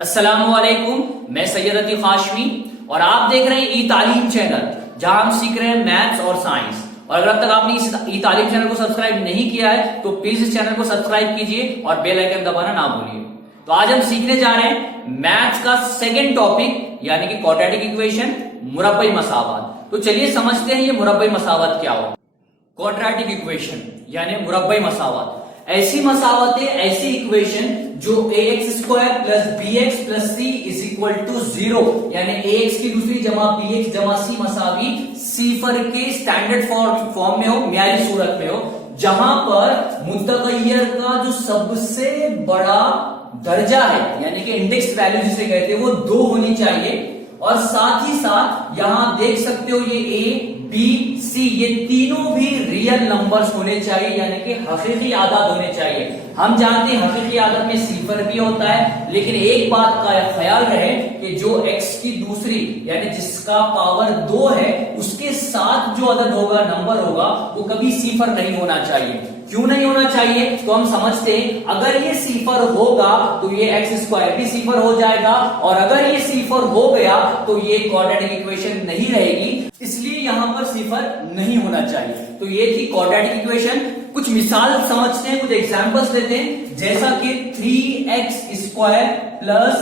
अस्सलामुअलैकुम, मैं सैयद अतीक हाशमी और आप देख रहे हैं ई तालीम चैनल, जहां हम सीख रहे हैं मैथ्स और साइंस। और अगर अब तक आपने इस ई तालीम चैनल को सब्सक्राइब नहीं किया है तो प्लीज इस चैनल को सब्सक्राइब कीजिए और बेल आइकन दबाना ना भूलिए। तो आज हम सीखने जा रहे हैं मैथ्स का सेकेंड टॉपिक यानी कि क्वाड्रेटिक इक्वेशन, मुरब्बई मसावत। तो चलिए समझते हैं ये मुरब्बई मसावत क्या हो। क्वाड्रेटिक इक्वेशन यानी मुरब्बई मसावत ऐसी मसावतें, ऐसी इक्वेशन जो ax square plus bx plus c is equal to 0 यानी ax की दूसरी जमा bx जमा c मसावी सिफर के स्टैंडर्ड फॉर्म में हो, म्यारी सूरत में हो, जहां पर मुतगय्यर का जो सबसे बड़ा दर्जा है यानी कि इंडेक्स वैल्यू जिसे कहते हैं वो 2 होनी चाहिए। और साथ ही साथ यहां देख सकते हो ये a b c ये तीनों भी रियल नंबर्स होने चाहिए यानी कि हकीकी आदाद होने चाहिए। हम जानते हैं हकीकी आदाद में सिफर भी होता है, लेकिन एक बात का ख्याल रहे कि जो x की दूसरी यानी जिसका पावर 2 है उसके साथ जो अदद होगा, नंबर होगा, वो कभी सिफर नहीं होना चाहिए। क्यों नहीं होना चाहिए? तो हम समझते हैं अगर ये सिफर होगा तो ये एक्स स्क्वायर भी सिफर हो जाएगा, और अगर ये सिफर हो गया तो ये क्वाड्रेटिक इक्वेशन नहीं रहेगी, इसलिए यहां पर सिफर नहीं होना चाहिए। तो ये थी क्वाड्रेटिक इक्वेशन। कुछ मिसाल समझते हैं, कुछ एग्जांपल्स लेते हैं, जैसा कि 3x square plus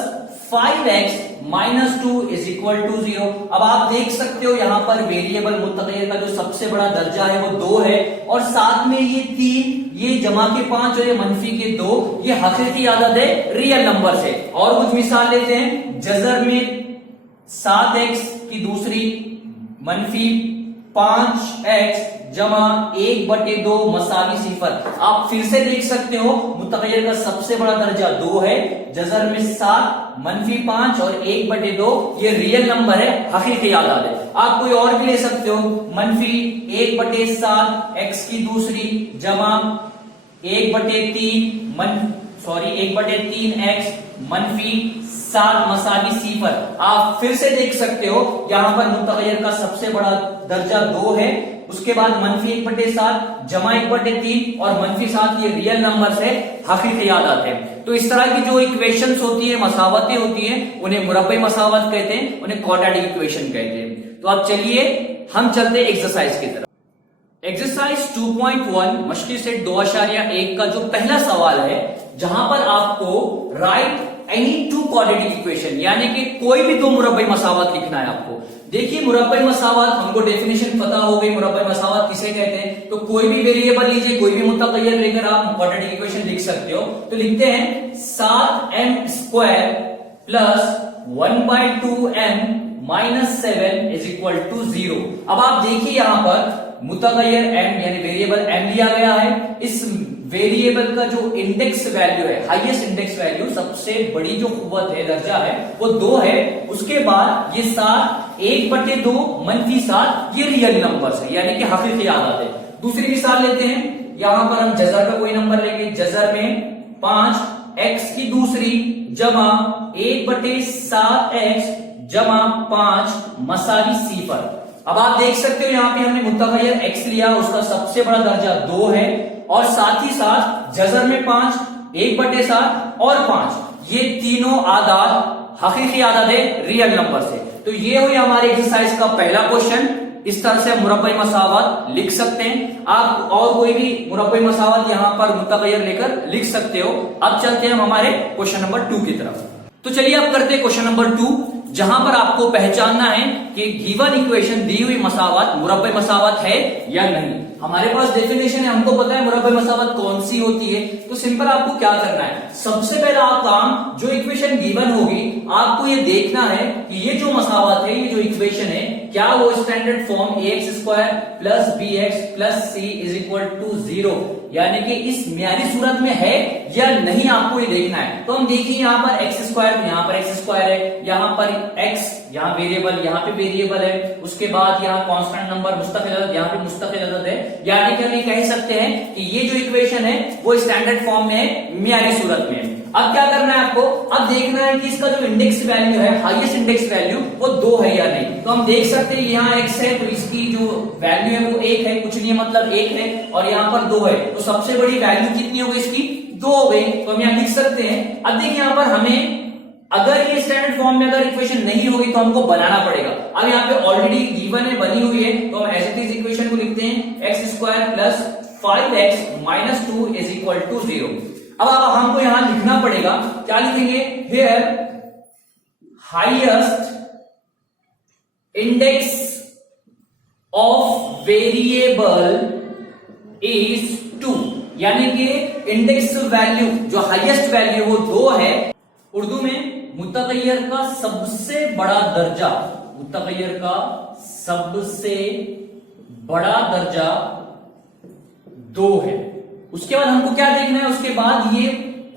5x minus 2 is equal to 0। अब आप देख सकते हो यहां पर वेरिएबल मुतगय्यर का जो सबसे बड़ा दर्जा है वो 2 है, और साथ में ये 3, ये जमा के 5 और ये मनफी के 2, ये हकीकी आदद है, रियल नंबर है। और कुछ मिसाल लेते हैं, जजर में 7x की दूसरी मनफी 5x जमा 1/2 मसावी सिफर। आप फिर से देख सकते हो मुतगय्यर का सबसे बड़ा दर्जा 2 है, जजर में 7 मनफी 5 और 1/2 ये रियल नंबर है, हकीकी आदाद है। आप कोई और भी ले सकते हो, मनफी 1/7 x की दूसरी जमा 1/3 x मनफी 7 मसावी सिफर। आप फिर से देख सकते हो यहां पर मुतगय्यर का सबसे बड़ा दर्जा 2 है, उसके बाद मनफी 1/7 जमा 1/3 और मनफी 7 ये रियल नंबर्स है, हकीकी आदाद है। तो इस तरह की जो इक्वेशंस होती है, मसावतें होती हैं, उन्हें मुरब्बई मसावत कहते हैं, उन्हें क्वाड्रेटिक इक्वेशन कहते हैं। तो अब चलिए हम चलते हैं एक्सरसाइज की तरफ। एक्सरसाइज 2.1 मश्की सेट 2.1 का जो पहला सवाल है, जहां पर आपको right any two quadratic equation यानी कि कोई भी दो मुरब्बई मसावत लिखना है आपको। देखिए मुरब्बई मसावत, हमको डेफिनेशन पता हो गई, मुरब्बई मसावत किसे कहते हैं। तो कोई भी वेरिएबल लीजिए, कोई भी मुतगय्यर लेकर आप क्वाड्रेटिक इक्वेशन लिख सकते हो। तो लिखते हैं 7m square plus 1/2m minus 7 is equal to 0। अब आप देखिए यहां पर मुतगय्यर m यानी वेरिएबल m लिया गया है। इस वेरिएबल का जो इंडेक्स वैल्यू है, हाईएस्ट इंडेक्स वैल्यू, सबसे बड़ी जो कुव्वत है, दर्जा है, वो 2 है। उसके बाद ये 7 1/2 मनफी 7 ये रियल नंबर्स है यानी कि हकीकी आदाद है। दूसरी मिसाल लेते हैं, यहां पर हम जजर का कोई नंबर लेंगे, जजर में 5x की दूसरी जमा 1/7x जमा 5 मसावी सिफर। अब आप देख सकते हो यहां पे हमने मुतगय्यर x लिया, उसका सबसे बड़ा दर्जा 2 है, और साथ ही साथ जजर में 5, 1/7 और 5 ये तीनों आदाद हकीकी आदाद है, रियल नंबर से। तो ये हुई हमारे एक्सरसाइज का पहला क्वेश्चन। इस तरह से मुरब्बई मसावत लिख सकते हैं आप, और कोई भी मुरब्बई मसावत यहां पर मुतगय्यर लेकर लिख सकते हो। अब चलते हैं हम हमारे क्वेश्चन नंबर 2 की तरफ। तो चलिए अब करते हैं क्वेश्चन नंबर 2, जहां पर आपको पहचानना है कि गिवन इक्वेशन, दी हुई मसावत मुरब्बई मसावत है या नहीं। हमारे पास डेफिनेशन है, हमको पता है मुरब्बई मसावत कौन सी होती है। तो सिंपल आपको क्या करना है, सबसे पहला काम, जो इक्वेशन गिवन होगी आपको ये देखना है कि ये जो मसावत है, ये जो इक्वेशन है, क्या वो standard form ax square plus bx plus c is equal to 0 यानी कि इस म्यारी सूरत में है या नहीं, आपको ये देखना है। तो हम देखिए यहां पर x स्क्वायर, यहां पर x स्क्वायर है, यहां पर x, यहां वेरिएबल, यहां पे वेरिएबल है, उसके बाद यहां कांस्टेंट नंबर मुस्तकिल अदद, यहां पे मुस्तकिल अदद है, यानी कि हम ये कह सकते हैं कि ये जो इक्वेशन है वो स्टैंडर्ड फॉर्म में है, म्यारी सूरत में है। अब क्या करना है आपको, अब देखना है कि इसका जो इंडेक्स वैल्यू है, हाईएस्ट इंडेक्स वैल्यू, वो 2 है या नहीं। तो हम देख सकते हैं यहाँ x है तो इसकी जो वैल्यू है वो 1 है, कुछ नहीं है मतलब 1 है, और यहाँ पर 2 है, तो सबसे बड़ी वैल्यू कितनी हो गई इसकी, 2 हो गई। तो हम यहाँ लिख सकते हैं। अब देखिए यहाँ पर हमें अगर स्टैंडर्ड फॉर्म में अगर इक्वेशन नहीं होगी तो हमको बनाना पड़ेगा। अब यहाँ पे ऑलरेडी गिवन है, बनी हुई है, तो हम एज इट इज इक्वेशन को लिखते हैं x square plus 5x minus 2 is equal to 0। अब हमको यहां लिखना पड़ेगा, क्या लिखेंगे, here highest index of variable is 2, यानी कि इंडेक्स वैल्यू जो हाईएस्ट वैल्यू वो 2 है। उर्दू में मुतगय्यर का सबसे बड़ा दर्जा, मुतगय्यर का सबसे बड़ा दर्जा 2 है। उसके बाद हमको क्या देखना है, उसके बाद ये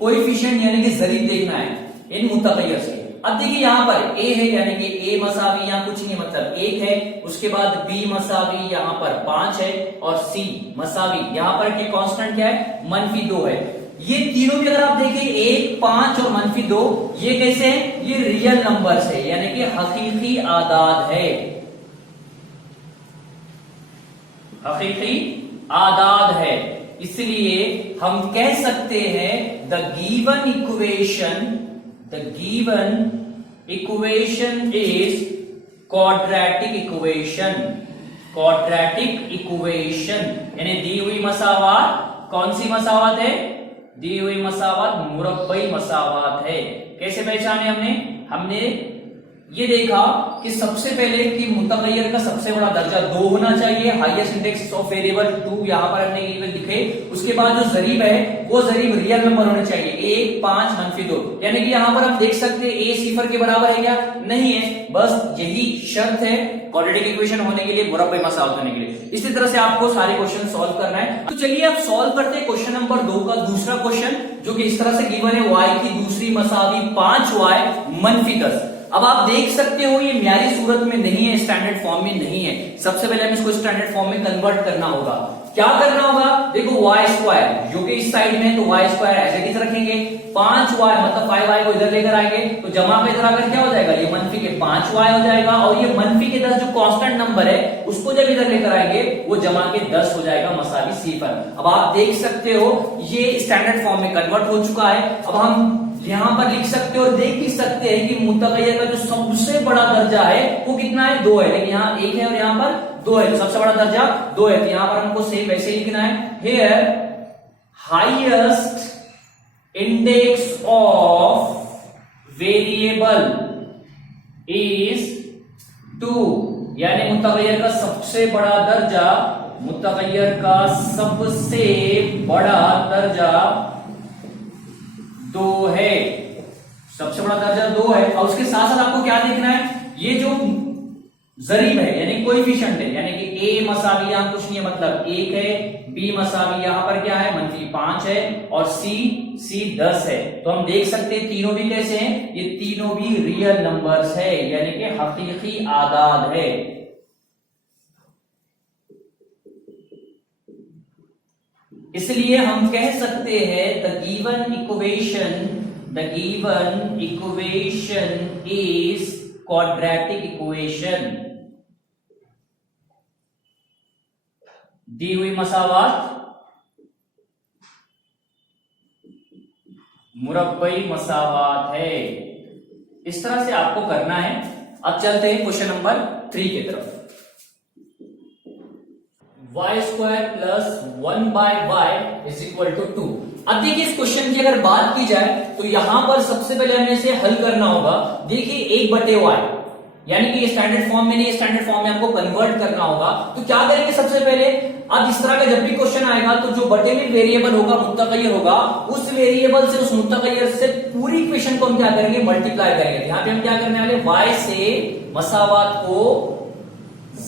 कोएफिशिएंट यानी कि जरीब देखना है इन मुतगय्यर से। अब देखिए यहां पर a है, यानी कि a मसावी यहां कुछ नहीं मतलब 1 है, उसके बाद b मसावी यहां पर 5 है, और c मसावी यहां पर के कांस्टेंट क्या है, -2 है। ये तीनों भी अगर आप देखें 1, 5 और -2, ये कैसे है, ये रियल नंबर्स है, यानी कि हकीकी आदाद है, हकीकी आदाद है। इसलिए हम कह सकते हैं the given equation is quadratic equation. Quadratic equation यानी दी हुई मसावात, कौन सी मसावात है, दी हुई मसावात मुरब्बई मसावात है। कैसे पहचाने हमने ये देखा कि सबसे पहले कि मुतगय्यर का सबसे बड़ा दर्जा 2 होना चाहिए, हाईएस्ट इंडेक्स ऑफ वेरिएबल 2 यहां पर हमने गिवन लिखे। उसके बाद जो जरीब है वो जरीब रियल नंबर होने चाहिए, 1, 5, -2, यानी कि यहां पर हम देख सकते हैं a सिफर के बराबर है क्या, नहीं है, बस यही शर्त है क्वाड्रेटिक इक्वेशन होने के लिए, मुरब्बई मसावत होने के लिए। इसी तरह से आपको सारे क्वेश्चन सॉल्व करना है। तो चलिए अब सॉल्व करते हैं क्वेश्चन नंबर 2 का दूसरा क्वेश्चन, जो कि इस तरह से गिवन है, y की दूसरी मसावी 5y -10। अब आप देख सकते हो ये म्यारी सूरत में नहीं है, स्टैंडर्ड फॉर्म में नहीं है। सबसे पहले हमें इसको स्टैंडर्ड फॉर्म में कन्वर्ट करना होगा। क्या करना होगा, देखो y स्क्वायर जो कि इस साइड में, तो y square as it is रखेंगे, 5y मतलब 5y को इधर लेकर आएंगे, तो जमा पे इधर आकर क्या हो जाएगा, ये -5y हो जाएगा, और ये -10 जो कांस्टेंट नंबर है उसको जब इधर लेकर आएंगे वो जमा के 10 हो जाएगा मसावी सिफर। अब आप देख सकते हो ये स्टैंडर्ड फॉर्म में कन्वर्ट हो चुका है। अब हम यहां पर लिख सकते हो और देख भी सकते हैं कि मुतगय्यर का जो सबसे बड़ा दर्जा है वो कितना है, 2 है, लेकिन यहाँ 1 है और यहाँ पर 2 है, तो सबसे बड़ा दर्जा 2 है। तो यहां पर हमको सेम वैसे लिखना है, here highest index of variable is 2, यानी मुतगय्यर का सबसे बड़ा दर्जा, मुतगय्यर का सबसे बड़ा दर्जा 2 है, सबसे बड़ा दर्जा 2 है। और उसके साथ साथ आपको क्या देखना है, ये जो जरीब है यानी कोएफिशिएंट है, यानी कि a मसावी यहां कुछ नहीं है मतलब 1 है, b मसावी यहां पर क्या है -5 है, और c 10 है। तो हम देख सकते हैं तीनों भी कैसे हैं, ये तीनों भी रियल नंबर्स है, यानी कि हकीकी आदाद है। इसलिए हम कह सकते हैं the given equation is quadratic equation. दी हुई मसावात मुरब्बई मसावात है। इस तरह से आपको करना है। अब चलते हैं क्वेश्चन नंबर 3 की तरफ। y square plus 1/y is equal to 2। अब देखिए इस क्वेश्चन की अगर बात की जाए तो यहां पर सबसे पहले हमें इसे हल करना होगा। देखिए 1/y यानी कि ये स्टैंडर्ड फॉर्म में नहीं, स्टैंडर्ड फॉर्म में आपको कन्वर्ट करना होगा। तो क्या करेंगे सबसे पहले, अब इस तरह का जब भी क्वेश्चन आएगा तो जो बटे में वेरिएबल होगा, मुतगय्यर होगा, उस वेरिएबल से, उस मुतगय्यर से पूरी इक्वेशन को हम क्या करेंगे, मल्टीप्लाई करेंगे। यहां पे हम क्या करने वाले, y से मसावात को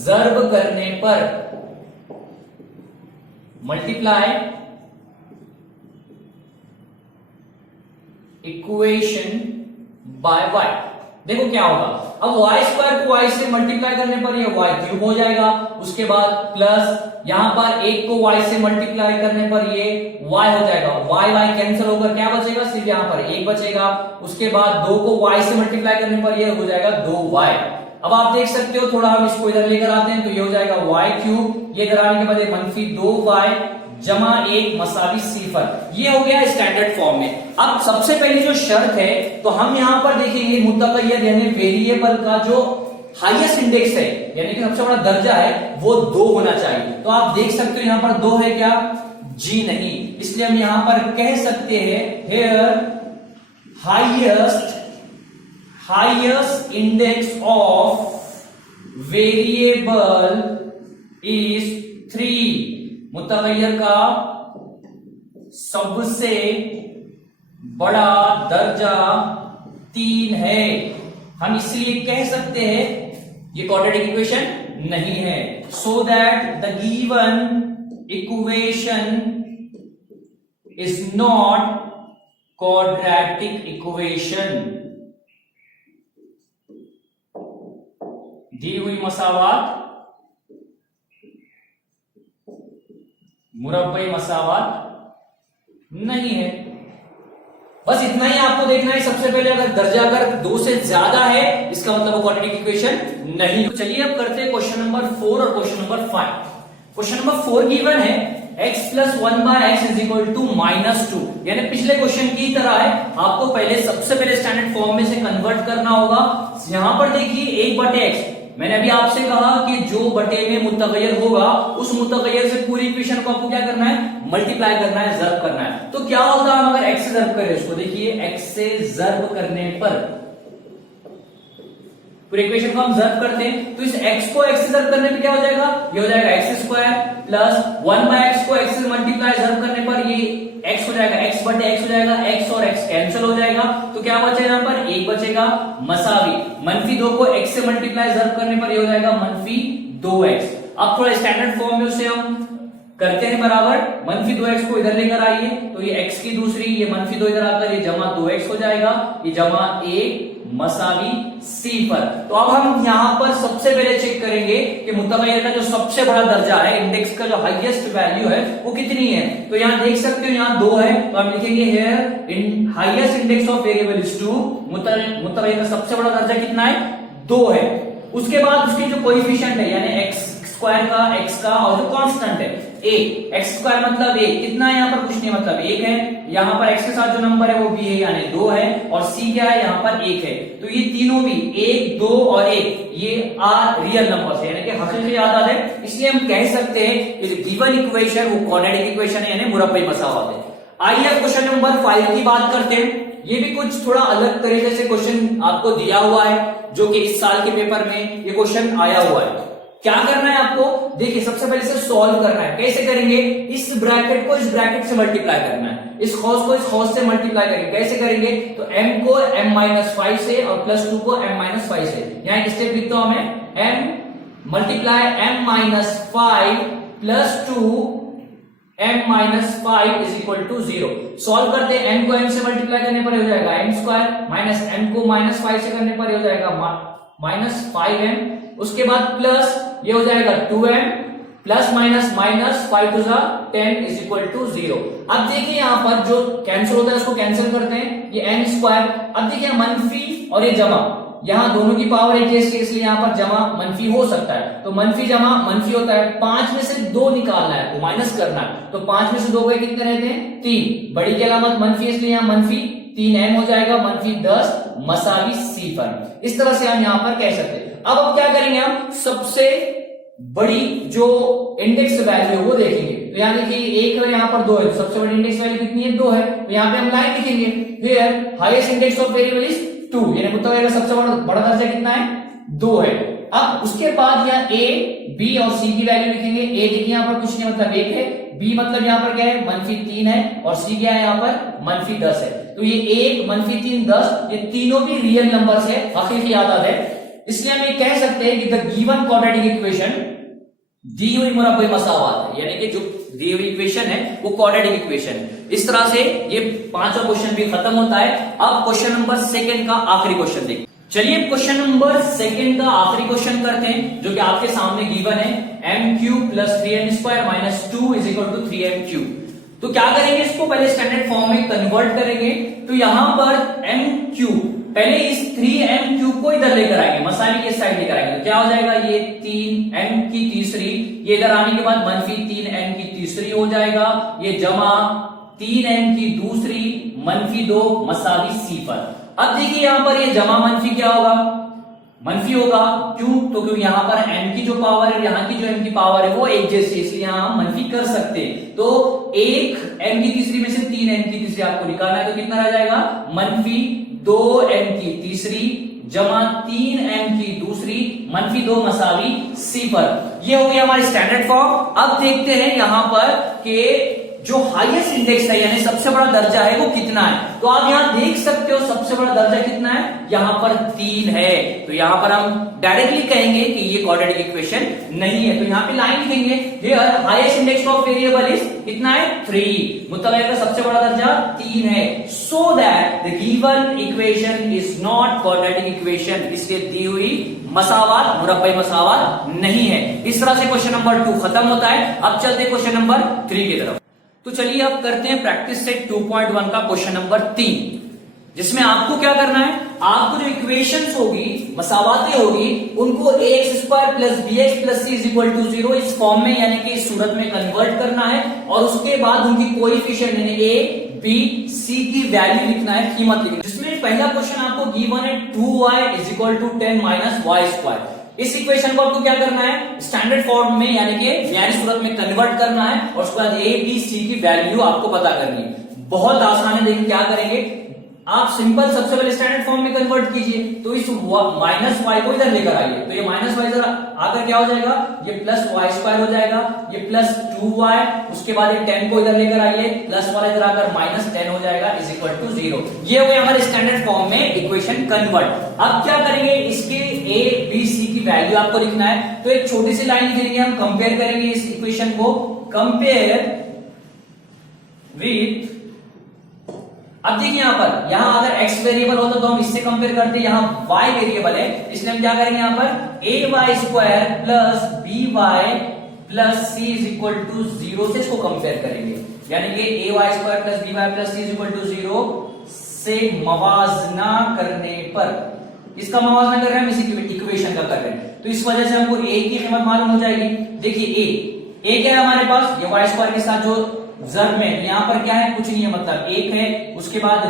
ज़र्ब करने पर मल्टीप्लाई इक्वेशन बाय y। देखो क्या होगा, अब y स्क्वायर को y से मल्टीप्लाई करने पर ये y क्यूब हो जाएगा। उसके बाद प्लस यहां पर 1 को y से मल्टीप्लाई करने पर ये y हो जाएगा। y कैंसिल होकर क्या बचेगा, सिर्फ यहां पर 1 बचेगा। उसके बाद 2 को y से मल्टीप्लाई करने पर ये हो जाएगा 2y। अब आप देख सकते हो, थोड़ा हम इसको इधर लेकर आते हैं तो ये हो जाएगा y क्यूब, ये इधर आने के बाद -2y जमा 1 मसावी 0। ये हो गया स्टैंडर्ड फॉर्म में। अब सबसे पहली जो शर्त है, तो हम यहां पर देखेंगे मुतगय्यर यानी वेरिएबल का जो हाईएस्ट इंडेक्स है, यानी कि सबसे बड़ा दर्जा है, वो 2 होना चाहिए। तो आप देख सकते हो यहां पर 2 है क्या? जी नहीं। इसलिए हम यहां पर कह सकते हैं here highest index of variable is 3। मुतगय्यर का सबसे बड़ा दर्जा 3 है। हम इसलिए कह सकते हैं ये क्वाड्रेटिक इक्वेशन नहीं है। So that the given equation is not quadratic equation. दी हुई मसावात मुरब्बई मसावात नहीं है। बस इतना ही आपको देखना है। सबसे पहले अगर दर्जा अगर 2 से ज्यादा है, इसका मतलब वो क्वाड्रेटिक इक्वेशन नहीं। तो चलिए अब करते हैं क्वेश्चन नंबर 4 और question number 5। Question number 4 given है x + 1/x = -2, यानी पिछले क्वेश्चन की तरह है। आपको पहले सबसे पहले स्टैंडर्ड फॉर्म में से कन्वर्ट करना होगा। यहां पर देखिए 1/x, मैंने अभी आपसे कहा कि जो बटे में मुतगय्यर होगा उस मुतगय्यर से पूरी इक्वेशन को आपको क्या करना है? मल्टीप्लाई करना है, ज़र्ब करना है। तो क्या होता है हम अगर x से ज़र्ब करें उसको? देखिए x से ज़र्ब करने पर पूरी इक्वेशन को हम ज़र्ब करते हैं, तो इस x को x से ज़र्ब करने पे क्या हो जाएगा? ये हो जाएगा x² प्लस 1/x को x से मल्टीप्लाई ज़र्ब करने पर ये x हो जाएगा, x बटे x हो जाएगा, x और x कैंसिल हो जाएगा। तो क्या बचेगा यहां पर? 1 बचेगा मसावी। -2 को x से मल्टीप्लाई ज़र्ब करने पर ये हो जाएगा -2x। अब थोड़ा स्टैंडर्ड फॉर्म में उसे हम करते हैं बराबर। -2x को इधर लेकर आइए, तो ये x की दूसरी, ये -2 इधर आकर ये जमा 2x हो जाएगा, ये जमा 1 मसावी 0। तो अब हम यहां पर सबसे पहले चेक करेंगे कि मुतगय्यर का जो सबसे बड़ा दर्जा है, इंडेक्स का जो हाईएस्ट वैल्यू है, वो कितनी है। तो यहां देख सकते हो यहां 2 है, तो हम लिखेंगे here in highest index of variable is 2। मुतगय्यर का सबसे बड़ा दर्जा कितना है? 2 है। उसके बाद उसकी जो कोएफिशिएंट है यानी x² का, x का, और जो कांस्टेंट है a, x² मतलब a कितना है? यहाँ पर कुछ नहीं, मतलब 1 है। यहाँ पर x के साथ जो नंबर है वो b है यानी 2 है, और c क्या है? यहाँ पर 1 है। तो ये तीनों भी 1, 2 और 1 ये आर रियल नंबर है, यानी कि हकीकी आदाद है। इसलिए हम कह सकते हैं कि गिवन इक्वेशन वो क्वाड्रेटिक इक्वेशन है, यानी मुरब्बई मसावात है। आइए अब क्वेश्चन नंबर 5 की बात करते हैं। ये भी कुछ थोड़ा अलग तरीके से क्वेश्चन आपको दिया हुआ है, जो कि इस साल के पेपर में ये क्वेश्चन आया हुआ है। क्या करना है आपको? देखिए सबसे पहले इसे सॉल्व करना है। कैसे करेंगे? इस ब्रैकेट को इस ब्रैकेट से मल्टीप्लाई करना है, इस कॉस को इस कॉस से मल्टीप्लाई करेंगे। कैसे करेंगे? तो m को m-5 से और +2 को m-5 से। यहां एक स्टेप लिखता हूं मैं, m multiply m-5 + 2 m-5 = 0। Solve करते हैं। m को m से मल्टीप्लाई करने पर हो जाएगा m² माइनस m को -5 से करने पर हो जाएगा -5m। उसके बाद प्लस ये हो जाएगा 2m plus minus minus 5 to 10 = 0। अब देखिए यहां पर जो कैंसिल होता है उसको कैंसिल करते हैं, ये m²। अब देखिए मनफी और ये जमा, यहां दोनों की पावर एक है, इसलिए यहां पर जमा मनफी हो सकता है। तो मनफी जमा मनफी होता है। 5 में से 2 निकालना है, तो माइनस करना है। तो 5 में से 2 गए कितने रहते हैं? 3। बड़ी की अलामत मनफी, इसलिए यहां मनफी 3m हो जाएगा, -10 मसावी 0। इस तरह से हम यहां पर कह सकते हैं। अब क्या करेंगे? हम सबसे बड़ी जो इंडेक्स वैल्यू है वो देखेंगे। तो यहां देखिए 1 और यहां पर 2 है, तो सबसे बड़ी इंडेक्स वैल्यू कितनी है? 2 है। तो यहां पे हम लाइन लिखेंगे, here highest index of variable is 2, यानी मुतगय्यर का सबसे बड़ा दर्जा कितना है? 2 है। अब उसके बाद यहाँ a, b और c की वैल्यू लिखेंगे। a देखिए यहाँ पर कुछ नहीं, मतलब 1 है। b मतलब यहाँ पर क्या है? -3 है। और c क्या है? यहाँ पर -10 है। तो ये 1, -3, 10 ये तीनों भी रियल नंबर्स है, हकीकी आदाद है। इसलिए हम ये कह सकते हैं कि द गिवन क्वाड्रेटिक इक्वेशन, दी हुई मुरब्बई मसावात है, यानी कि जो दी हुई इक्वेशन है वो क्वाड्रेटिक इक्वेशन है। इस तरह से ये 5वां क्वेश्चन भी खत्म होता है। अब क्वेश्चन नंबर 2 का आखिरी क्वेश्चन देखिए। चलिए क्वेश्चन नंबर 2 का आखिरी क्वेश्चन करते हैं, जो कि आपके सामने गिवन है m³ + 3m² - 2 = 3m³। तो क्या करेंगे? इसको पहले स्टैंडर्ड फॉर्म में कन्वर्ट करेंगे। तो यहां पर m³ पहले इस 3m³ को इधर लेकर आएंगे, मसावी के साइड लेकर आएंगे, तो क्या हो जाएगा, ये 3m की तीसरी, ये इधर आने के बाद मनफी 3m की तीसरी हो जाएगा, ये जमा 3m की दूसरी मनफी 2 मसावी 0। अब देखिए यहां पर ये जमा मनफी क्या होगा, मनफी होगा। क्यों, तो क्योंकि यहां पर m की जो पावर है, यहां की जो m की पावर है वो एक जैसी है, इसलिए यहां हम मनफी कर सकते हैं। तो एक m की तीसरी में से 3m की तीसरी आपको निकालना है, तो कितना रह जाएगा, मनफी 2m की तीसरी जमा 3m की दूसरी मनफी 2 मसावी 0। ये हो गया हमारी स्टैंडर्ड फॉर्म। अब देखते हैं यहां पर कि जो हाईएस्ट इंडेक्स है यानी सबसे बड़ा दर्जा है वो कितना है। तो आप यहां देख सकते हो सबसे बड़ा दर्जा कितना है, यहां पर 3 है। तो यहां पर हम डायरेक्टली कहेंगे कि ये क्वाड्रेटिक इक्वेशन नहीं है, तो यहां पे लाइन लिखेंगे, here highest index of variable is कितना है, 3, मतलब का सबसे बड़ा दर्जा 3 है। So that the given equation is not quadratic equation, इसलिए दी हुई मसावात मुरब्बई मसावात नहीं है। इस तरह से क्वेश्चन नंबर 2 खत्म होता है। अब चलते हैं क्वेश्चन नंबर 3 की तरफ। तो चलिए अब करते हैं प्रैक्टिस सेट 2.1 का क्वेश्चन नंबर 3, जिसमें आपको क्या करना है, आपको जो इक्वेशंस होगी, मसावातें होगी, उनको ax² plus bx plus c is equal to 0 इस फॉर्म में यानी कि इस सूरत में कन्वर्ट करना है, और उसके बाद उनकी कोएफिशिएंट यानी a b c की वैल्यू लिखना है, कीमत लिखना है। जिसमें पहला क्वेश्चन आपको गिवन है 2y is equal to 10 minus y²। इस इक्वेशन को आपको क्या करना है, स्टैंडर्ड फॉर्म में यानी कि न्याय सूरत में कन्वर्ट करना है, और उसके बाद a b c की वैल्यू आपको पता करनी है। बहुत आसान है, देखिए क्या करेंगे, आप सिंपल सबसे पहले स्टैंडर्ड फॉर्म में कन्वर्ट कीजिए। तो इस माइनस वाई को इधर लेकर आइए, तो ये माइनस वाई इधर आकर क्या हो जाएगा, ये प्लस y² हो जाएगा, ये प्लस 2y, उसके बाद ये 10 को इधर लेकर आइए, प्लस वाला इधर आकर माइनस 10 हो जाएगा इज इक्वल टू 0। ये हो गया हमारे स्टैंडर्ड फॉर्म में इक्वेशन कन्वर्ट। अब क्या करेंगे, इसके a b c की वैल्यू आपको लिखना है। तो एक छोटी सी लाइन लिखेंगे, हम कंपेयर करेंगे इस इक्वेशन को, कंपेयर विथ, अब देखिए यहां पर, यहां अगर x वेरिएबल होता तो हम इससे कंपेयर करते, यहां y वेरिएबल है, इसलिए हम क्या करेंगे, यहां पर ay² plus by plus c is equal to 0 से इसको कंपेयर करेंगे, यानी कि ay² plus by plus c is equal to 0 से मवाजना करने पर, इसका मवाजना कर रहे हैं हम इसी इक्वेशन का कर रहे हैं, तो इस वजह से हमको a की कीमत मालूम हो जाएगी। देखिए a क्या है हमारे पास, ये y² के साथ जो जर्ब में, यहाँ पर क्या है, कुछ नहीं है, मतलब 1 है, उसके बाद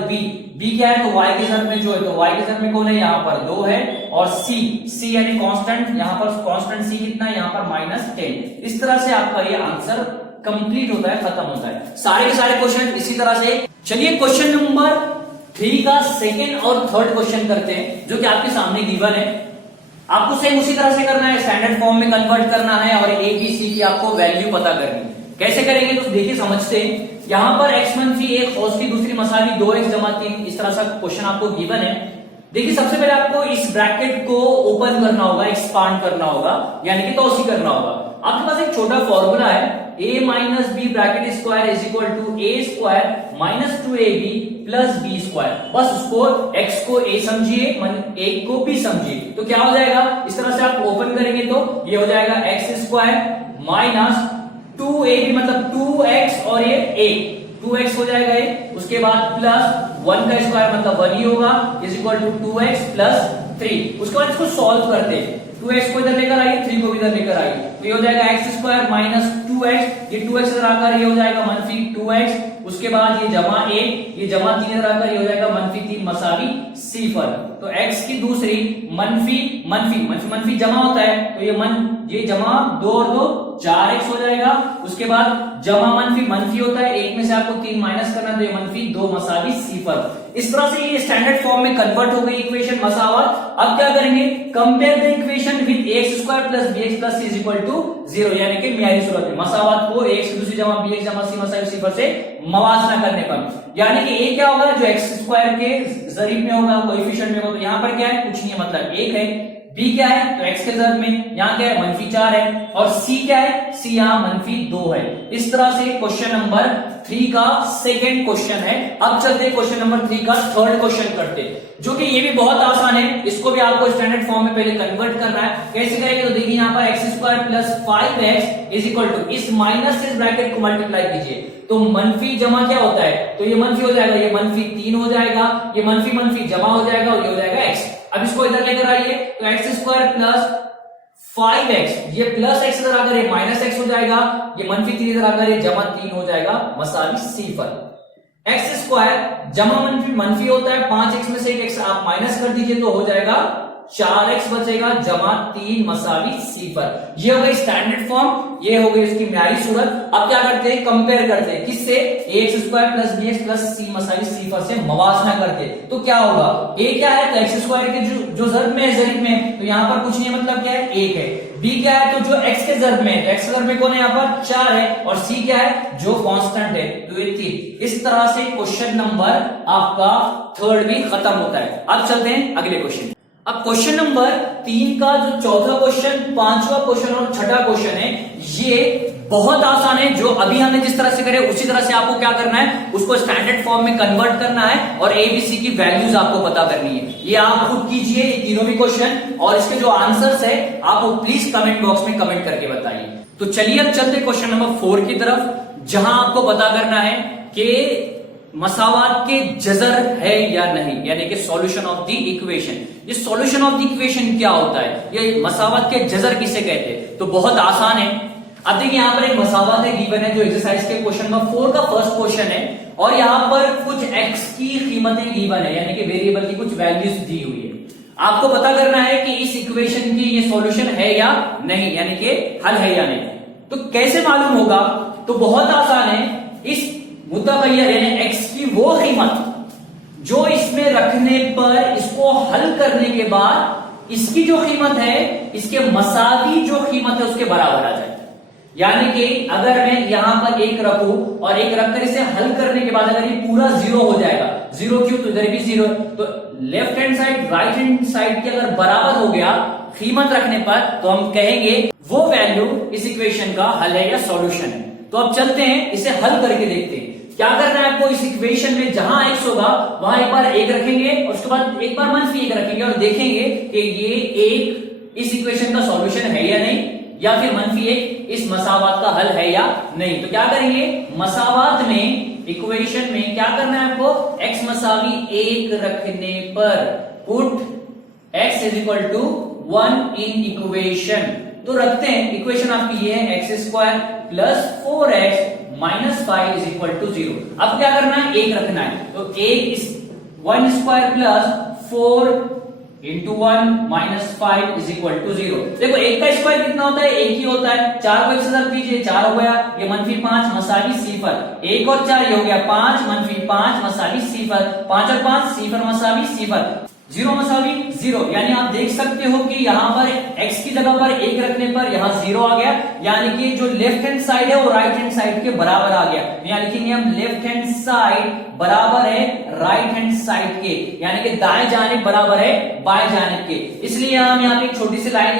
b क्या है, तो y के जर्ब में जो है, तो y के जर्ब में कौन है, यहाँ पर 2 है, और c यानी कांस्टेंट, यहाँ पर कांस्टेंट c कितना है, यहाँ पर -10। इस तरह से आपका ये आंसर कंप्लीट होता है, खत्म होता है। सारे के सारे क्वेश्चन इसी तरह से। चलिए क्वेश्चन नंबर 3 का सेकेंड और थर्ड क्वेश्चन करते हैं, जो कि आपके सामने गिवन है। आपको सेम उसी तरह से करना है, स्टैंडर्ड फॉर्म में कन्वर्ट करना है, और a b c की आपको वैल्यू पता करनी है। कैसे करेंगे, तो देखिए समझते हैं। यहां पर x मनफी 1 और उसकी दूसरी मसावी 2x जमा 3, इस तरह सा क्वेश्चन आपको गिवन है। देखिए सबसे पहले आपको इस ब्रैकेट को ओपन करना होगा, एक्सपांड करना होगा, यानी कि तौसी करना होगा। आपके पास एक छोटा फॉर्मूला है, a minus B bracket square is equal to a² minus 2ab plus b²। बस उसको x को a समझिए, 1 को b समझिए, तो क्या हो जाएगा, इस तरह से आप ओपन करेंगे तो ये हो जाएगा x² माइनस 2ab मतलब 2x और ये a, 2x हो जाएगा ये, उसके बाद प्लस 1 का स्क्वायर मतलब 1 ही होगा is equal to 2x plus 3। उसके बाद इसको सॉल्व करते हैं, 2x को इधर लेकर आइए, 3 को भी इधर लेकर आइए, तो ये हो जाएगा x² माइनस 2x, ये 2x इधर आकर ये हो जाएगा मनफी 2x, उसके बाद ये जमा 1, ये जमा 3 इधर आकर ये हो जाएगा मनफी 3 मसावी 0। तो x की दूसरी मनफी जमा होता है, तो ये जमा 2 और 2 4x हो जाएगा, उसके बाद जमा मनफी होता है, 1 में से आपको 3 माइनस करना, तो ये मनफी 2 मसावी 0। इस तरह से ये स्टैंडर्ड फॉर्म में कन्वर्ट हो गई इक्वेशन मसावत। अब क्या करेंगे, compare the equation with ax² plus bx plus c is equal to 0, यानी कि म्यारी सूरत में मसावत को ax की दूसरी जमा bx जमा c मसावी 0 से मवाजना करने पर, यानी कि a क्या होगा, जो x² के जरीब में होगा, कोएफिशिएंट में होगा, तो यहाँ पर क्या है, कुछ नहीं है, मतलब 1 है। b क्या है, तो x के जर्ब में, यहाँ क्या है, -4 है, और c क्या है, c यहाँ -2 है। इस तरह से क्वेश्चन नंबर 3 का सेकंड क्वेश्चन है। अब चलते हैं क्वेश्चन नंबर 3 का थर्ड क्वेश्चन करते हैं, जो कि ये भी बहुत आसान है। इसको भी आपको स्टैंडर्ड फॉर्म में पहले कन्वर्ट करना है। कैसे करेंगे तो देखिए यहाँ पर x² plus 5x is equal to, इस माइनस से ब्रैकेट को मल्टीप्लाई कीजिए तो मनफी जमा क्या होता है, तो ये मनफी हो जाएगा, ये मनफी 3 हो जाएगा, ये मनफी मनफी जमा हो जाएगा और ये हो जाएगा x। अब इसको इधर लेकर आइए तो x² प्लस 5x, ये प्लस x इधर आकर ये माइनस x हो जाएगा, ये मनफी 3 इधर आकर ये जमा 3 हो जाएगा, मसावी सिफर। x² जमा मनफी मनफी होता है, 5x में से एक x आप माइनस कर दीजिए तो हो जाएगा 4x बचेगा, जमा 3 मसावी सिफर। ये हो गई स्टैंडर्ड फॉर्म, ये हो गई इसकी म्यारी सूरत। अब क्या करते हैं, कंपेयर करते हैं, किससे, ax² plus bx plus c मसावी सिफर से मवासना करते हैं। तो क्या होगा, a क्या है तो x² के जो जर्ब में है, जरीब में, तो यहाँ पर कुछ नहीं, मतलब क्या है 1 है। b क्या है तो जो x के जर्ब में है, तो x के जर्ब में कौन है, यहाँ पर 4 है, और c क्या है जो कांस्टेंट है, तो ये 3। इस तरह से क्वेश्चन नंबर आपका थर्ड भी खत्म होता है। अब चलते हैं अगले क्वेश्चन। अब क्वेश्चन नंबर 3 का जो चौथा क्वेश्चन, 5वां क्वेश्चन और छठा क्वेश्चन है, ये बहुत आसान है। जो अभी हमने जिस तरह से करे उसी तरह से आपको क्या करना है, उसको स्टैंडर्ड फॉर्म में कन्वर्ट करना है और एबीसी की वैल्यूज आपको पता करनी है। ये आप खुद कीजिए, ये तीनों भी क्वेश्चन, और इसके जो आंसर्स है आप वो प्लीज कमेंट बॉक्स में कमेंट करके बताइए। तो चलिए अब चलते क्वेश्चन नंबर 4 की तरफ, जहां आपको पता करना है कि मसावात के जजर है या नहीं, यानी कि सॉल्यूशन ऑफ द इक्वेशन। ये सॉल्यूशन ऑफ द इक्वेशन क्या होता है, ये मसावात के जजर किसे कहते हैं, तो बहुत आसान है। अब देखिए यहाँ पर एक मसावात है गिवन है, जो एक्सरसाइज के क्वेश्चन नंबर 4 का फर्स्ट क्वेश्चन है, और यहाँ पर कुछ x की कीमतें गिवन है, यानी कि वेरिएबल की कुछ वैल्यूज दी हुई है। आपको पता करना है कि इस इक्वेशन की ये सॉल्यूशन है या नहीं, यानी कि हल है या नहीं। तो कैसे मालूम होगा, तो बहुत आसान है। इस मुतगय्यर यानी x की वो कीमत जो इसमें रखने पर, इसको हल करने के बाद इसकी जो कीमत है इसके मसावी जो कीमत है उसके बराबर आ जाए। यानी कि अगर मैं यहां पर 1 रखूं और 1 रखकर इसे हल करने के बाद अगर ये पूरा 0 हो जाएगा, 0 क्यों, तो इधर भी 0, तो left hand side right hand side के अगर बराबर हो गया कीमत रखने पर, तो हम कहेंगे वो वैल्यू इस इक्वेशन का हल है या सॉल्यूशन है। तो अब चलते हैं इसे हल करके देखते हैं। क्या करना है आपको, इस इक्वेशन में जहां x होगा वहां एक बार 1 रखेंगे और उसके बाद एक बार मनफी 1 रखेंगे और देखेंगे कि ये 1 इस इक्वेशन का सॉल्यूशन है या नहीं, या फिर मनफी 1 इस मसावात का हल है या नहीं। तो क्या करेंगे, मसावात में, इक्वेशन में क्या करना है आपको, x मसावी 1 रखने पर put x is equal to 1 in equation. तो रखते हैं, इक्वेशन आपकी ये है x² plus 4x minus 5 is equal to 0। अब क्या करना है, 1 रखना है, तो 1² plus 4 into 1 minus 5 is equal to 0। देखो 1 का स्क्वायर कितना होता है, 1 ही होता है। 4 को 1 से रख दीजिए, 4 हो गया, ये मनफी 5 मसावी सिफर। 1 और 4 ये हो गया 5 मनफी 5 मसावी सिफर, 5 और 5 सिफर मसावी सिफर, 0 मसावी 0। यानी आप देख सकते हो कि यहाँ पर x की जगह पर 1 रखने पर यहाँ 0 आ गया, यानी कि जो लेफ्ट हैंड साइड है वो राइट हैंड साइड के बराबर आ गया। यहाँ लिखेंगे हम लेफ्ट हैंड साइड बराबर है राइट हैंड साइड के, यानी कि दाएं जानिब बराबर है बाएं जानिब के। इसलिए हम यहाँ पे एक छोटी सी लाइन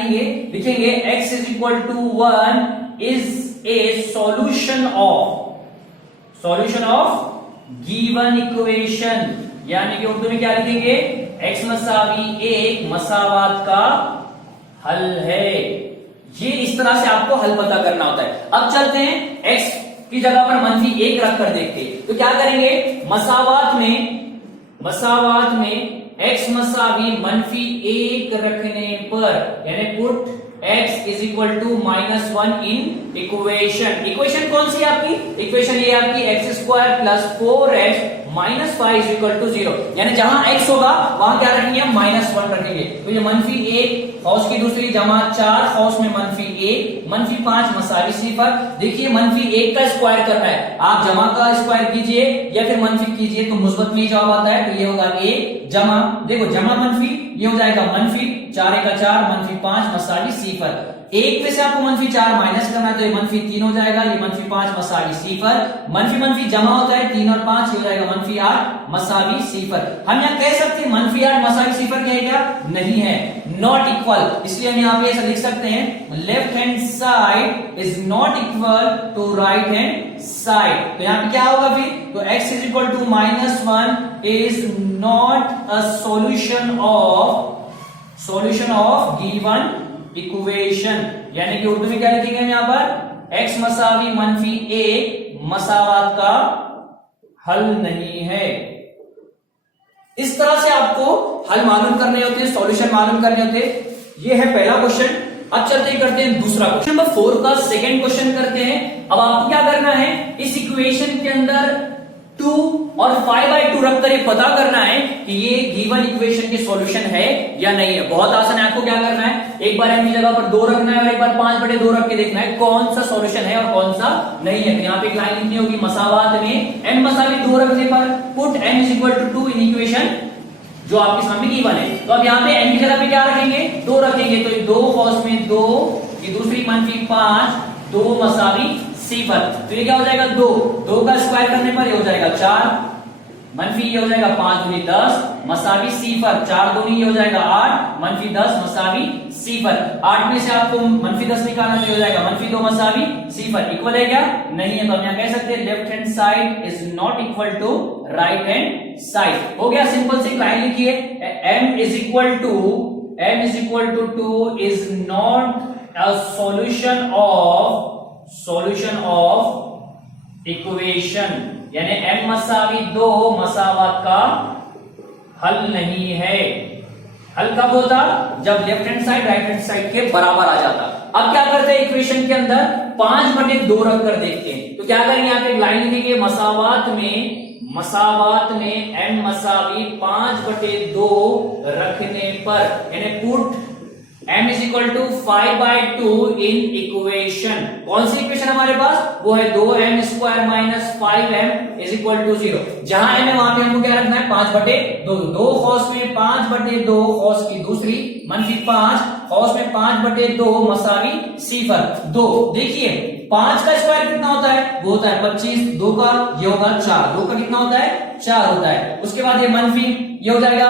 लिखेंगे x is equal to 1 is a solution of given equation, यानी कि उर्दू में क्या लिखेंगे, x मसावी 1 मसावात का हल है। ये इस तरह से आपको हल पता करना होता है। अब चलते हैं x की जगह पर मनफी 1 रखकर देखते हैं। तो क्या करेंगे, मसावात में x मसावी मनफी 1 रखने पर, यानी put x is equal to -1 in equation. Equation कौन सी है आपकी, इक्वेशन ये आपकी x² plus 4x minus 5 is equal to 0। यानी जहां x होगा वहां क्या रखेंगे, -1 रखेंगे। तो ये मनफी 1 और उसकी दूसरी जमा 4 और उसमें मनफी 1 मनफी 5 मसावी सिफर। देखिए मनफी 1 का स्क्वायर करना है, आप जमा का स्क्वायर कीजिए या फिर मनफी कीजिए तो मुस्बत में ही जवाब आता है। तो ये होगा 1 जमा, देखो जमा मनफी, ये हो जाएगा मनफी 4 का 4 मनफी 5 मसावी सिफर। 1 में से आपको मनफी 4 माइनस करना है तो ये मनफी 3 हो जाएगा, ये मनफी 5 मसावी सिफर। मनफी जमा होता है 3 और 5, ये हो जाएगा मनफी 8 मसावी सिफर। हम यहाँ कह सकते हैं मनफी 8 मसावी सिफर क्या है, क्या नहीं है, नॉट इक्वल। इसलिए हम यहाँ पे ऐसा लिख सकते हैं left hand side is not equal to right hand side. तो यहाँ पे क्या होगा फिर, तो x is equal to -1 is not a solution of given equation. यानी कि उर्दू में क्या लिखेंगे हम यहाँ पर, x मसावी मनफी a मसावात का हल नहीं है। इस तरह से आपको हल मालूम करने होते हैं, सॉल्यूशन मालूम करने होते हैं। ये है पहला क्वेश्चन। अब चलते करते हैं दूसरा क्वेश्चन। नंबर 4 का सेकंड क्वेश्चन करते हैं। अब आपको क्या करना है, इस इक्वेशन के अंदर 2 और 5/2 रखकर ये पता करना है कि ये गिवन इक्वेशन के सॉल्यूशन है या नहीं है। बहुत आसान है, आपको क्या करना है, एक बार m की जगह पर 2 रखना है और एक बार 5/2 रख के देखना है कौन सा सॉल्यूशन है और कौन सा नहीं है। तो यहाँ पे एक लाइन लिखनी होगी, मसावात में m मसावी 2 रखने पर put m is equal to 2 in equation जो आपके सामने गिवन है। तो अब यहाँ पे m की जगह पे क्या रखेंगे, 2 रखेंगे। तो ये 2 cos में 2, ये दूसरी मनफी 5, 2 मसावी 0। तो ये क्या हो जाएगा, 2 का स्क्वायर करने पर ये हो जाएगा 4, मनफी ये हो जाएगा 5 दूनी 10 मसावी 0, 4 दूनी ये हो जाएगा 8, मनफी 10 मसावी 0। 8 में से आपको मनफी 10 निकालना तो हो जाएगा मनफी 2 मसावी 0। इक्वल है क्या, नहीं है। तो हम यहाँ कह सकते हैं left hand side is not equal to right hand side. हो गया, सिंपल सी लाइन लिखिए, m is equal to 2 is not a solution of equation. यानी m मसावी 2 मसावात का हल नहीं है। हल कब होता, जब left hand side right hand side के बराबर आ जाता। अब क्या करते हैं, इक्वेशन के अंदर 5/2 रख कर देखते हैं। तो क्या करेंगे, यहाँ पे एक लाइन लिखेंगे, मसावात में m मसावी 5/2 रखने पर, यानी put m is equal to 5/2 in equation. कौन सी इक्वेशन हमारे पास, वो है 2m square minus 5m is equal to 0। जहां m है वहां पे हमको क्या रखना है, 5/2। 2 cos में 5/2 cos की दूसरी मनफी 5 cos में 5/2 मसावी 0। 2 देखिए 5 का स्क्वायर कितना होता है, वो होता है 25, 2 का ये होगा 4, 2 का कितना होता है 4 होता है। उसके बाद ये मनफी ये हो जाएगा,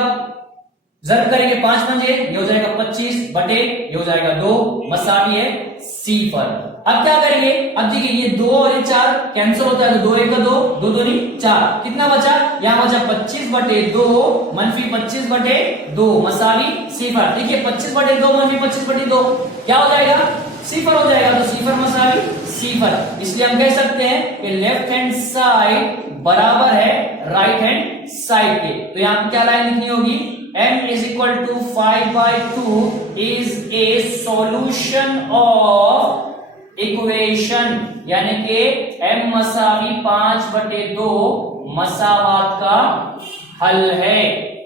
जब करेंगे 5 पंजे ये हो जाएगा 25 बटे ये हो जाएगा 2 मसावी है 0। अब क्या करेंगे, अब देखिए ये 2 और ये 4 कैंसिल होता है, तो 2 1 का 2, 2 2 नहीं 4, कितना बचा, यहाँ बचा 25/2 मनफी 25/2 मसावी 0। देखिए 25/2 मनफी 25/2 क्या हो जाएगा, 0 हो जाएगा। तो 0 मसावी 0। इसलिए हम कह सकते हैं कि लेफ्ट हैंड साइड बराबर है राइट हैंड साइड के। तो यहाँ पे क्या लाइन लिखनी होगी, m is equal to 5/2 is a solution of equation। यानी कि m मसावी 5/2 मसावात का हल है।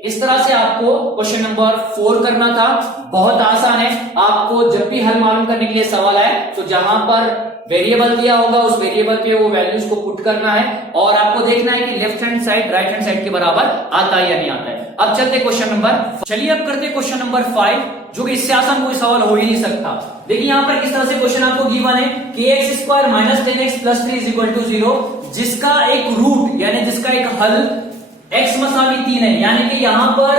इस तरह से आपको क्वेश्चन नंबर 4 करना था। बहुत आसान है, आपको जब भी हल मालूम करने के लिए सवाल आए तो जहां पर वेरिएबल दिया होगा उस वेरिएबल पे वो वैल्यूज को पुट करना है और आपको देखना है कि left hand side right hand side के बराबर आता है या नहीं आता है। अब चलते क्वेश्चन नंबर, चलिए अब करते क्वेश्चन नंबर 5, जो कि इससे आसान कोई सवाल हो ही नहीं सकता। देखिए यहाँ पर किस तरह से क्वेश्चन आपको गिवन है, kx square minus 10x plus 3 is equal to 0, जिसका एक रूट यानी जिसका एक हल x मसावी 3 है। यानी कि यहाँ पर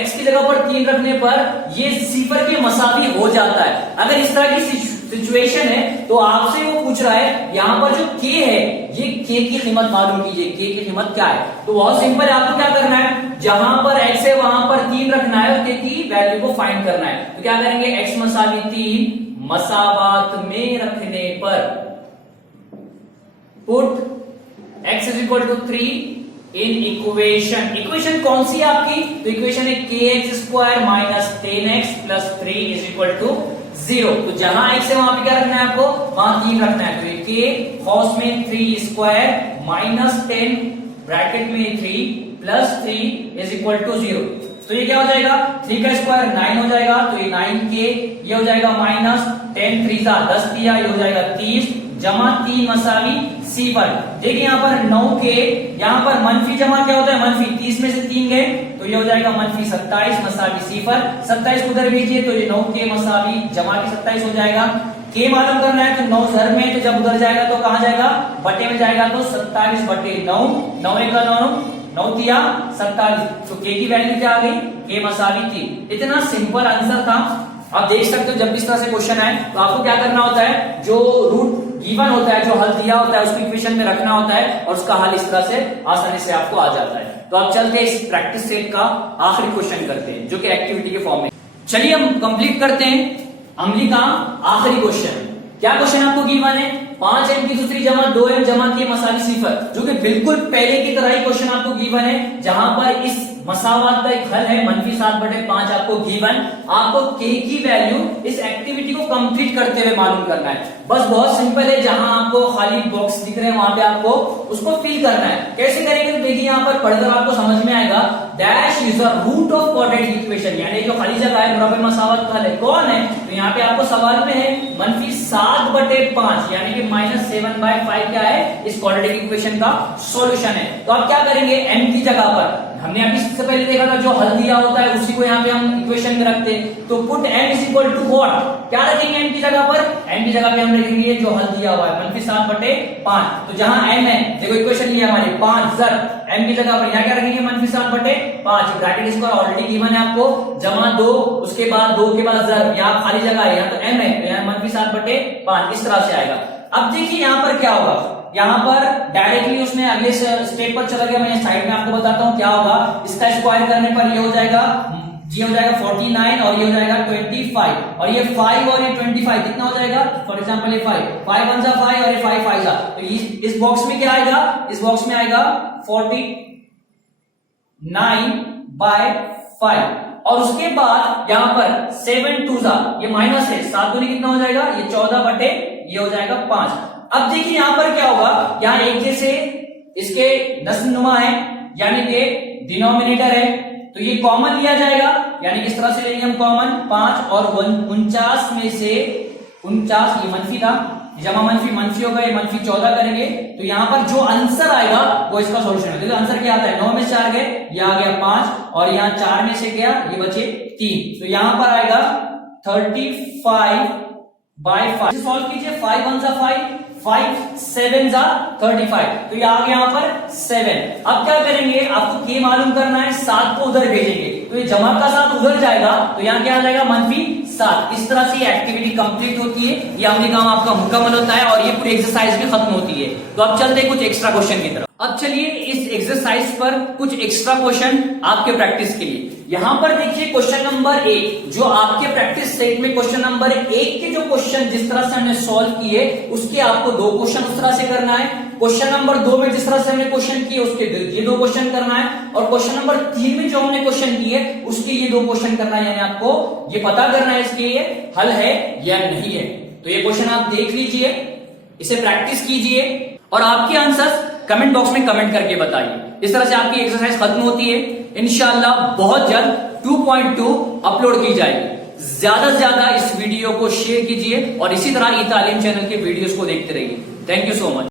x की जगह पर 3 रखने पर ये 0 के मसावी हो जाता है। अगर इस तरह की सिचुएशन है तो आपसे वो पूछ रहा है यहाँ पर जो k है, ये k की कीमत मालूम कीजिए, k की कीमत क्या है। तो बहुत सिंपल है, आपको क्या करना है, जहां पर x है वहां पर 3 रखना है और k की वैल्यू को फाइंड करना है। तो क्या करेंगे, x मसावी 3 मसावात में रखने पर put x is equal to 3 in equation. Equation कौन सी है आपकी, तो इक्वेशन है kx square minus 10x plus 3 is equal to 0। तो जहां x है वहां पे क्या रखना है, आपको वहां 3 रखना है। तो ये k cos में 3 स्क्वायर माइनस 10 ब्रैकेट में 3 प्लस 3 इज इक्वल टू 0। तो ये क्या हो जाएगा, 3 का स्क्वायर 9 हो जाएगा। तो ये 9k ये हो जाएगा माइनस 10 3 10 दिया, ये हो जाएगा 30 जमा 3 मसावी 0। देखिए यहाँ पर 9k, यहाँ पर मनफी जमा क्या होता है, मनफी 30 में से 3 गए तो ये हो जाएगा मनफी 27 मसावी 0। 27 उधर भेजिए तो ये 9k मसावी जमा के 27 हो जाएगा। k मालूम करना है तो 9 घर में, तो जब उधर जाएगा तो कहां जाएगा, बटे में जाएगा। तो 27/9, 9 1 का 9 9 तिया 47, तो के की वैल्यू क्या आ गई, के मसावी 3। इतना सिंपल आंसर था। आप देख सकते हो जब इस तरह से क्वेश्चन आए तो आपको क्या करना होता है, जो रूट गिवन होता है, जो हल दिया होता है, उसको इक्वेशन में रखना होता है और उसका हल इस तरह से आसानी से आपको आ जाता है। तो आप चलते हैं इस प्रैक्टिस सेट का आखिरी क्वेश्चन करते हैं, जो कि एक्टिविटी के फॉर्म में। चलिए हम कंप्लीट करते हैं अमली का आखिरी क्वेश्चन। क्या क्वेश्चन आपको गिवन है, 5m की दूसरी जमा 2m जमा के मसावी 0, जो कि बिल्कुल पहले की तरह ही क्वेश्चन आपको गिवन है, जहां पर इस मसावात का एक हल है -7/5 आपको गिवन। आपको के की वैल्यू इस एक्टिविटी को कंप्लीट करते हुए मालूम करना है। बस बहुत सिंपल है, जहां आपको खाली बॉक्स दिख रहे हैं वहां पे आपको उसको फिल करना है। कैसे करेंगे तो देखिए यहाँ पर पढ़कर आपको समझ में आएगा। Dash is the root of quadratic equation, यानी जो खाली जगह है मुरब्बे मसावत का हल है, कौन है, तो यहाँ पे आपको सवाल में है -7/5, यानी कि -7/5 क्या है, इस क्वाड्रेटिक इक्वेशन का सॉल्यूशन है। तो आप क्या करेंगे, m की जगह पर हमने अभी इससे पहले देखा था जो हल दिया होता है उसी को यहाँ पे हम इक्वेशन में रखते हैं। तो put m is equal to what, क्या रखेंगे m की जगह पर, m की जगह पे हम रखेंगे जो हल दिया हुआ है -7/5। तो जहां m है, देखो इक्वेशन लिया हमारे 5 जर, m की जगह पर यहाँ क्या रखेंगे -7/5, ब्रैकेट इसको ऑलरेडी गिवन है आपको, जमा 2, उसके बाद 2 के बाद जर, यहाँ खाली जगह है, यहाँ तो m है, तो यहाँ -7/5 इस तरह से आएगा। अब देखिए यहाँ पर क्या होगा, यहाँ पर डायरेक्टली उसने अगले स्टेप पर चला गया। मैं साइड में आपको बताता हूँ क्या होगा। इसका स्क्वायर करने पर ये हो जाएगा, ये हो जाएगा 49 और ये हो जाएगा 25, और ये 5 और ये 25 कितना हो जाएगा, फॉर एग्जांपल ये 5 1 जा 5 और ये 5 5 जा, तो इस बॉक्स में क्या आएगा, इस बॉक्स में आएगा 49/5, और उसके बाद यहाँ पर 7 2 जा, ये माइनस है, 7 दूनी कितना हो जाएगा, ये 14 ये हो जाएगा 5। अब देखिए यहाँ पर क्या होगा, यहाँ एक जैसे इसके दशनुमा है, यानी कि डिनोमिनेटर है, तो ये कॉमन लिया जाएगा, यानी किस तरह से लेंगे हम कॉमन, 5 और 49 में से 49, ये मनफी था, जमा मनफी होगा, ये -14 करेंगे, तो यहाँ पर जो आंसर आएगा वो इसका सॉल्यूशन है। देखो आंसर क्या आता है, 9 में से 4 गए, ये आ गया 5, और यहाँ 4 में से गया, ये बचे 3, तो यहाँ पर आएगा 35/5। सॉल्व कीजिए, 5 1 जा 5, 5 7 जा 35, तो ये आ गया यहाँ पर 7। अब क्या करेंगे, आपको के मालूम करना है, 7 को उधर भेजेंगे, तो ये जमा का 7 उधर जाएगा, तो यहाँ क्या आ जाएगा -7। इस तरह से एक्टिविटी कंप्लीट होती है, ये अमली काम आपका मुकम्मल होता है, और ये पूरी एक्सरसाइज भी खत्म होती है। तो अब चलते हैं कुछ एक्स्ट्रा क्वेश्चन की तरफ। अब चलिए इस एक्सरसाइज पर कुछ एक्स्ट्रा क्वेश्चन आपके प्रैक्टिस के लिए। यहां पर देखिए क्वेश्चन नंबर 1, जो आपके प्रैक्टिस सेट में क्वेश्चन नंबर 1 के जो क्वेश्चन जिस तरह से हमने सॉल्व किए, उसके आपको 2 क्वेश्चन उस तरह से करना है। क्वेश्चन नंबर 2 में जिस तरह से हमने क्वेश्चन किए, उसके ये 2 क्वेश्चन करना है, और क्वेश्चन नंबर 3 में जो हमने क्वेश्चन किए उसके ये 2 क्वेश्चन करना है, यानी आपको ये पता करना है इसके ये हल है या नहीं है। तो ये क्वेश्चन आप देख लीजिए, इसे प्रैक्टिस कीजिए, और आपके आंसर्स कमेंट बॉक्स में कमेंट करके बताइए। इस तरह से आपकी एक्सरसाइज खत्म होती है। इंशाल्लाह बहुत जल्द 2.2 अपलोड की जाएगी। ज्यादा से ज्यादा इस वीडियो को शेयर कीजिए और इसी तरह ई तालीम चैनल के वीडियोस को देखते रहिए। Thank you so much.